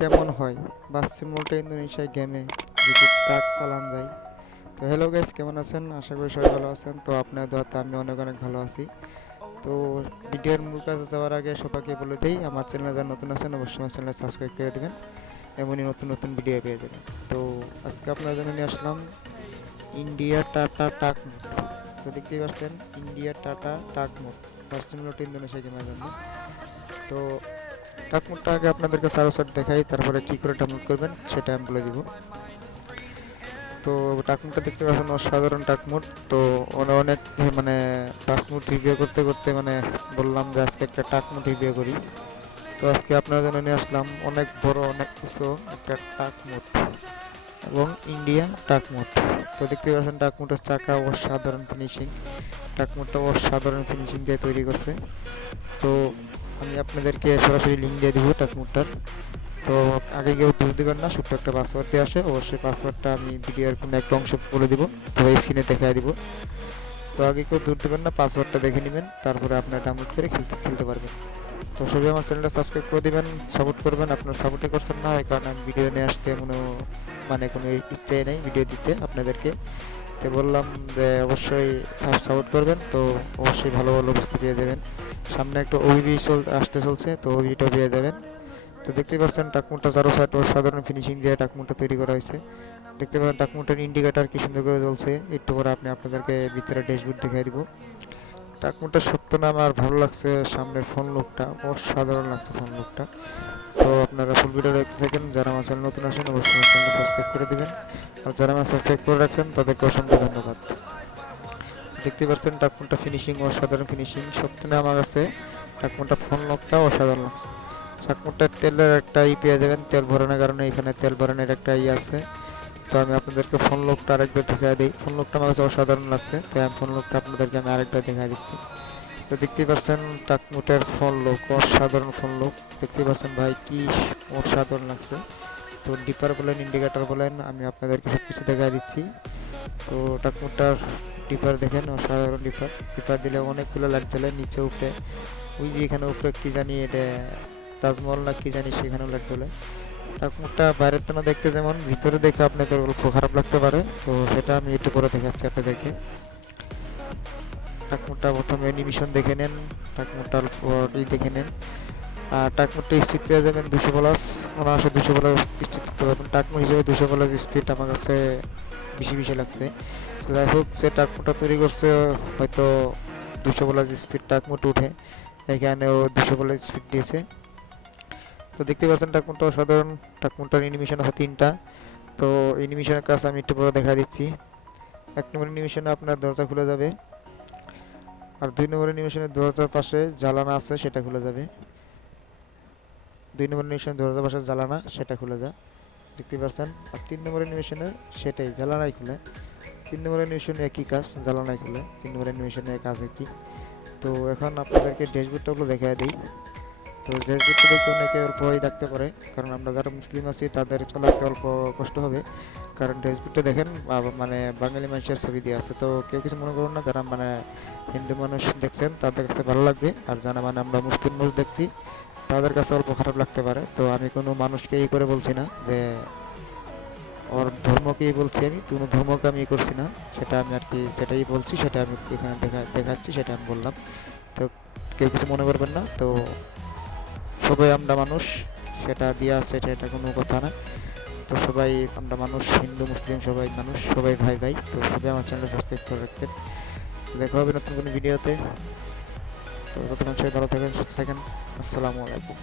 কেমন হয় বাস simulator Indonesia গেমে যদি ট্রাক চালান যায়। তো হ্যালো গাইস, কেমন আছেন? আশা করি সবাই ভালো আছেন। তো আপনার দোয়াতে আমি অনেক অনেক ভালো আছি। তো ভিডিওর মূল কাজে যাওয়ার আগে সবাইকে বলে দিই, আমার চ্যানেলে যারা নতুন আছেন অবশ্যই আমার চ্যানেলে সাবস্ক্রাইব করে দেবেন, এমনই নতুন নতুন ভিডিও পেয়ে যাবেন। তো আজকে আপনার জন্য নিয়ে আসলাম ইন্ডিয়া টাটা টাক মোড। তো দেখতেই পাচ্ছেন ইন্ডিয়া টাটা টাক মোড বাস সিমুলেটর ইন্দোনেশিয়া গেমের জন্য। তো টাক মোডটা আগে আপনাদেরকে সার্চ দেখাই, তারপরে কী করে ডাউনলোড করবেন সেটা আমি বলে দিব। তো টাকমুডটা দেখতে পাচ্ছেন অসাধারণ টাকমুড। তো অনেক মানে টাকমুড রিভিউ করতে করতে মানে বললাম যে আজকে একটা টাকমুড রিভিউ করি। তো আজকে আপনার জন্য নিয়ে আসলাম অনেক বড় অনেক কিছু একটা টাকমুড এবং ইন্ডিয়া টাকমুড। তো দেখতে পাচ্ছেন টাকমুডের চাকা অসাধারণ ফিনিশিং, টাকমুডটা অসাধারণ ফিনিশিং দিয়ে তৈরি করছে। তো আমি আপনাদেরকে সরাসরি লিঙ্ক দিয়ে দিব টাকমুডটার। তো আগে কেউ দূর দেবেন না, ছোট্ট একটা পাসওয়ার্ড দিয়ে আসে, অবশ্যই পাসওয়ার্ডটা আমি ভিডিওর কোনো একটা অংশ বলে দিব, তো স্ক্রিনে দেখাই দিব। তো আগে কেউ দূর দেবেন না, পাসওয়ার্ডটা দেখে নেবেন, তারপরে আপনার ডাউনলোড করে খেলতে পারবেন। তো সবাই আমার চ্যানেলটা সাবস্ক্রাইব করে দিবেন, সাপোর্ট করবেন। আপনার সাপোর্টে করছেন না, এই কারণে আমি ভিডিও নিয়ে আসতে কোনো ইচ্ছাই নেই ভিডিও দিতে আপনাদেরকে। তো বললাম যে অবশ্যই সাপোর্ট করবেন, তো অবশ্যই ভালো ভালো বুঝতে পেয়ে যাবেন। সামনে একটা ওবিবি আসতে চলছে, তো ওবিবিটাও পেয়ে যাবেন। তো দেখতেই পাচ্ছেন টাকমুটটা চারো সাইড সাধারণ ফিনিশিং দিয়ে টাকমুটটা তৈরি করা হয়েছে। দেখতে পাচ্ছেন টাকমুটের ইন্ডিকেটার কি সুন্দর করে জ্বলছে। একটু পরে আপনাদেরকে ভিতরে ড্যাশবোর্ড দেখিয়ে দিব। টাকমুটটা সত্য না আমার ভালো লাগছে, সামনের ফোন লুকটা অসাধারণ লাগছে ফোন লুকটা। তো আপনারা ফুল ভিডিও দেখতে থাকেন। যারা আমার চ্যানেল নতুন আসেন অবশ্যই আমার চ্যানেলটা সাবস্ক্রাইব করে দিবেন, আর যারা আমার সাবস্ক্রাইব করে রাখছেন তাদেরকে অসংখ্য ধন্যবাদ। দেখতে পাচ্ছেন টাকমুটটা ফিনিশিং অসাধারণ ফিনিশিং, সত্য না আমার কাছে টাকমুটটা ফোন লুকটা অসাধারণ লাগছে। চাকমুটার তেলের একটা পেয়ে যাবেন, তেল ভরানোর কারণে এখানে তেল ভরানোর একটা আছে। তো আমি আপনাদেরকে ফোন লোকটা আরেকবার দেখাই দিই। ফোন লোকটা আমার কাছে অসাধারণ লাগছে, তাই আমি ফোন লোকটা আপনাদেরকে আমি আরেকবার দেখাই দিচ্ছি। তো দেখতেই পাচ্ছেন টাকমুটের ফোন লোক অসাধারণ ফোন লোক, দেখতেই পাচ্ছেন ভাই কি অসাধারণ লাগছে। তো ডিপার বলেন ইন্ডিকেটার বলেন আমি আপনাদেরকে সব কিছু দেখাই দিচ্ছি। তো টাকমুটার ডিপার দেখেন অসাধারণ ডিপার, ডিপার দিলে অনেকগুলো লাইট জ্বলে নিচে উপরে, ওই যে এখানে উপরে কি জানি এটা তাজমহল না কি জানি সেখানেও লাইট জ্বলে। টাকমুকটা বাইরের তো না দেখতে যেমন, ভিতরে দেখে আপনাদের অল্প খারাপ লাগতে পারে, তো সেটা আমি একটু পরে দেখাচ্ছি আপনাদেরকে। টাকমুকটা প্রথমে অ্যানিমেশন দেখে নেন, টাকমুকটা অল্প দেখে নেন। আর টাকমুকটা স্পিড পেয়ে যাবেন 200+, অনায়াসে 200+ স্পিড দিতে পারবেন। টাকমুক হিসেবে 200+ স্পিড আমার কাছে বেশি বেশি লাগছে। তো যাই হোক, সে টাকমুকটা তৈরি করছে হয়তো 200+ স্পিড টাকমুট উঠে, এখানেও 200+ স্পিড দিয়েছে। তো দেখতে পাচ্ছেন টাকমুনটা সাধারণ, টাকমুনটার অ্যানিমেশন আছে 3টা। তো অ্যানিমেশনের কাজ আমি একটু পরে দেখা দিচ্ছি। 1 নম্বর অ্যানিমেশনে আপনার দরজা খুলে যাবে, আর 2 নম্বর অ্যানিমেশনের দরজার পাশে জ্বালানা আছে সেটা খুলে যাবে। 2 নম্বর অ্যানিমেশনের দরজার পাশে জ্বালানা সেটা খুলে যায়, দেখতে পাচ্ছেন। আর 3 নম্বর অ্যানিমেশনের সেটাই জ্বালানাই খুলে। 3 নম্বর অ্যানিমেশনে একই কাজ, জ্বালানাই খুলে। 3 নম্বর অ্যানিমেশনের কাজ একই। তো এখন আপনাদেরকে ড্যাশবোর্ডটাগুলো দেখায় দিই। তো ড্যাশবোর্ডটা দেখে অনেকে অল্প ভয় থাকতে পারে, কারণ আমরা যারা মুসলিম আছি তাদের চলাতে অল্প কষ্ট হবে, কারণ ড্যাশবোর্ডটা দেখেন মানে বাঙালি মানুষের ছবি দিয়ে আছে। তো কেউ কিছু মনে করুন না, যারা মানে হিন্দু মানুষ দেখছেন তাদের কাছে ভালো লাগবে, আর যারা মানে আমরা মুসলিম মানুষ দেখছি তাদের কাছে অল্প খারাপ লাগতে পারে। তো আমি কোনো মানুষকে এই করে বলছি না যে ওর ধর্মকেই বলছি, আমি কোনো ধর্মকে আমি করছি না, সেটা আমি আর কি যেটাই বলছি সেটা আমি এখানে দেখাচ্ছি, সেটা আমি বললাম। তো কেউ কিছু মনে করবেন না। তো সবাই আমরা মানুষ, সেটা দিয়ে আছে এটা কোনো কথা না। তো সবাই আমরা মানুষ, হিন্দু মুসলিম সবাই মানুষ, সবাই ভাই ভাই। তো সবাই আমার চ্যানেল সাবস্ক্রাইব করে রাখতেন। তো দেখা হবে নতুন কোনো ভিডিওতে। তো ততক্ষণ সবাই ভালো থাকেন, সুস্থ থাকেন। আসসালামু আলাইকুম।